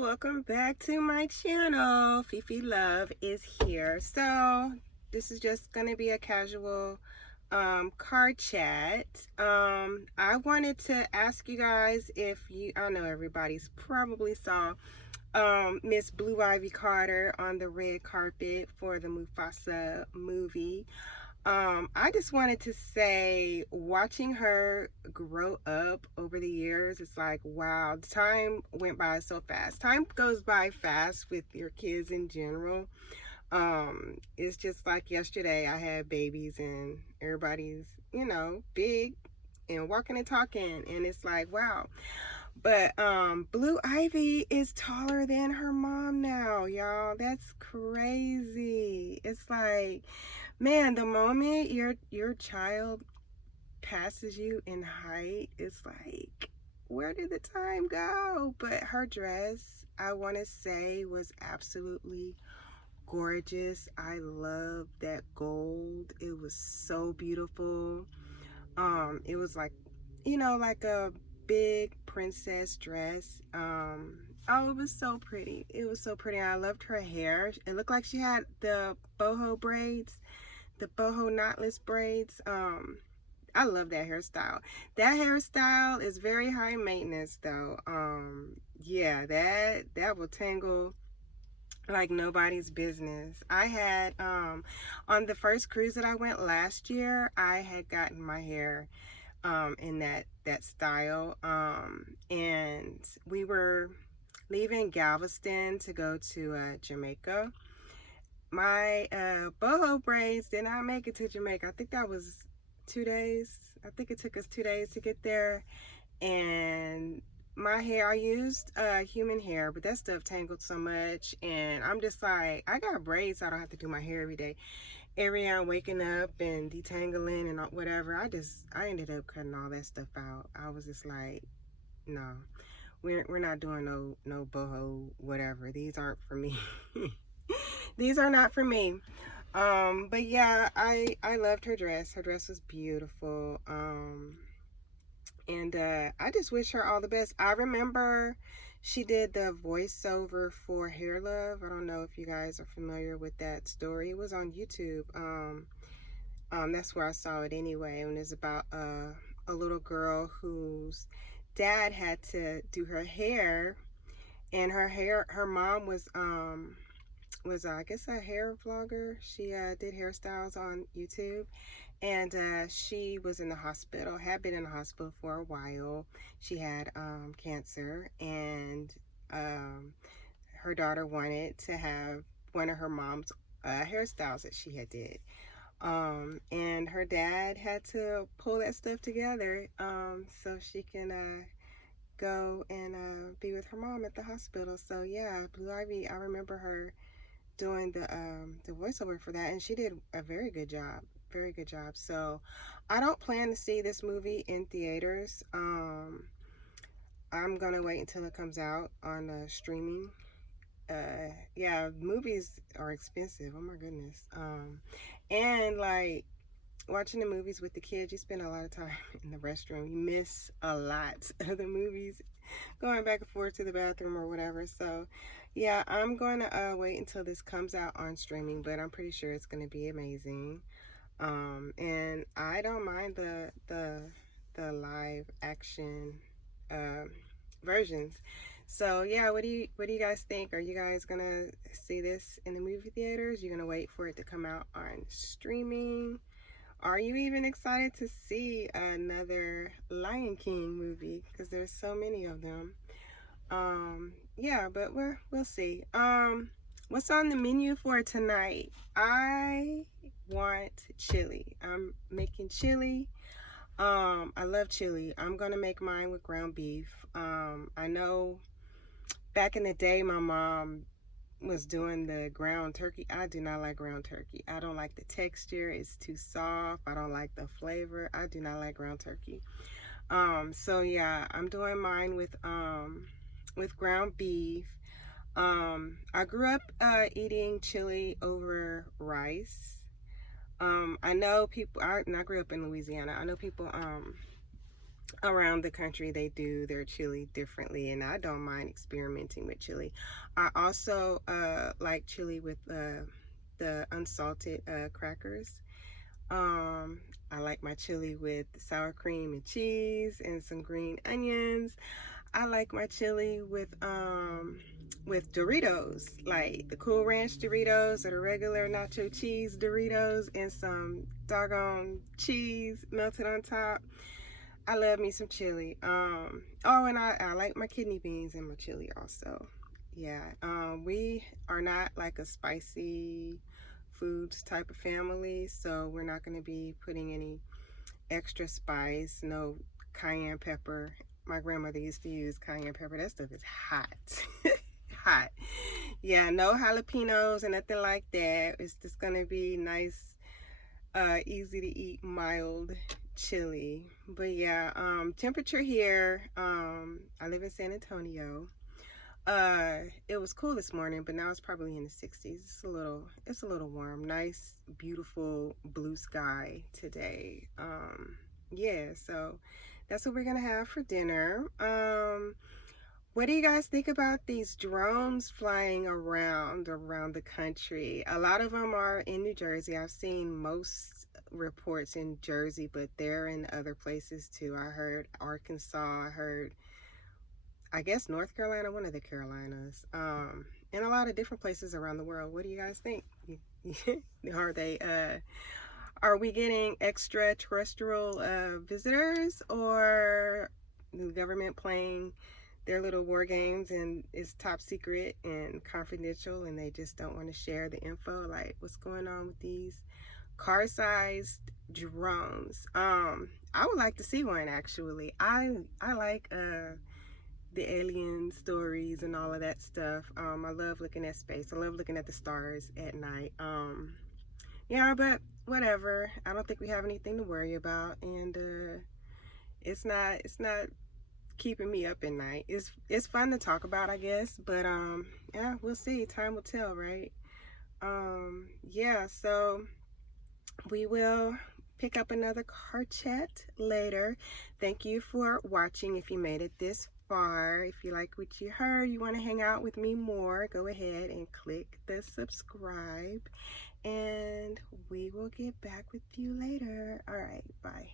welcome back to my channel. Fifi Love is here. So this is just gonna be a casual car chat. I wanted to ask you guys if I know everybody's probably saw Miss Blue Ivy Carter on the red carpet for the Mufasa movie. I just wanted to say, watching her grow up over the years, it's like, wow, time went by so fast. Time goes by fast with your kids in general. It's just like yesterday, I had babies and everybody's, big and walking and talking, and it's like, wow. But Blue Ivy is taller than her mom now, y'all. That's crazy. It's like, man, the moment your child passes you in height, it's like, where did the time go? But her dress, I want to say, was absolutely gorgeous. I love that gold. It was so beautiful. It was like, like a big princess dress. Oh, it was so pretty. It was so pretty. I loved her hair. It looked like she had the boho braids, the boho knotless braids. I love that hairstyle. That hairstyle is very high maintenance though. Yeah, that will tangle like nobody's business. I had on the first cruise that I went last year, I had gotten my hair in that style, and we were leaving Galveston to go to Jamaica. My boho braids did not make it to Jamaica. I think that was 2 days. I think it took us 2 days to get there. And my hair, I used human hair, but that stuff tangled so much. And I'm just like, I got braids, so I don't have to do my hair every day. Every day I'm waking up and detangling and whatever. I ended up cutting all that stuff out. I was just like, no, we're not doing no boho whatever. These aren't for me. These are not for me. But yeah, I loved her dress. Her dress was beautiful. And I just wish her all the best. I remember she did the voiceover for Hair Love. I don't know if you guys are familiar with that story. It was on YouTube. That's where I saw it anyway. And it's about a little girl whose dad had to do her hair, and her mom was I guess a hair vlogger. She did hairstyles on YouTube, and she was in the hospital, had been in the hospital for a while. She had cancer, and her daughter wanted to have one of her mom's hairstyles that she had did. And her dad had to pull that stuff together so she can go and be with her mom at the hospital. So yeah, Blue Ivy, I remember her doing the voiceover for that, and she did a very good job. Very good job. So I don't plan to see this movie in theaters. I'm gonna wait until it comes out on streaming. Yeah, movies are expensive. Oh my goodness. And like watching the movies with the kids, you spend a lot of time in the restroom. You miss a lot of the movies, going back and forth to the bathroom or whatever. So yeah, I'm going to wait until this comes out on streaming, but I'm pretty sure it's going to be amazing. And I don't mind the live action versions. So yeah, what do you guys think? Are you guys gonna see this in the movie theaters? You're gonna wait for it to come out on streaming? Are you even excited to see another Lion King movie? Because there's so many of them. Yeah, but we'll see. What's on the menu for tonight? I want chili. I'm making chili. I love chili. I'm gonna make mine with ground beef. I know back in the day my mom was doing the ground turkey. I do not like ground turkey. I don't like the texture. It's too soft. I don't like the flavor. I do not like ground turkey. So yeah, I'm doing mine with ground beef. I grew up eating chili over rice. I know people, I grew up in Louisiana. I know people around the country they do their chili differently, and I don't mind experimenting with chili. I also like chili with the unsalted crackers. I like my chili with sour cream and cheese and some green onions. I like my chili with Doritos, like the Cool Ranch Doritos or the regular nacho cheese Doritos and some doggone cheese melted on top. I love me some chili. Oh, and I like my kidney beans in my chili also. Yeah. We are not like a spicy foods type of family, so we're not going to be putting any extra spice, no cayenne pepper. My grandmother used to use cayenne pepper. That stuff is hot. Hot. Yeah, no jalapenos and nothing like that. It's just going to be nice, easy to eat, mild chili. But yeah, temperature here, I live in San Antonio. It was cool this morning, but now it's probably in the 60s. It's a little warm. Nice, beautiful blue sky today. Yeah, so that's what we're gonna have for dinner. What do you guys think about these drones flying around the country? A lot of them are in New Jersey. I've seen most reports in Jersey, but they're in other places too. I heard Arkansas, I heard, I guess, North Carolina, one of the Carolinas, and a lot of different places around the world. What do you guys think? Are they are we getting extraterrestrial visitors, or the government playing their little war games and it's top secret and confidential and they just don't want to share the info? Like, what's going on with these car-sized drones? I would like to see one actually. I like the alien stories and all of that stuff. I love looking at space. I love looking at the stars at night. Yeah, but whatever. I don't think we have anything to worry about, and it's not keeping me up at night. It's fun to talk about, I guess, but yeah, we'll see. Time will tell, right? Yeah, so we will pick up another car chat later. Thank you for watching. If you made it this far, if you like what you heard, you want to hang out with me more, go ahead and click the subscribe, and we will get back with you later. All right, bye.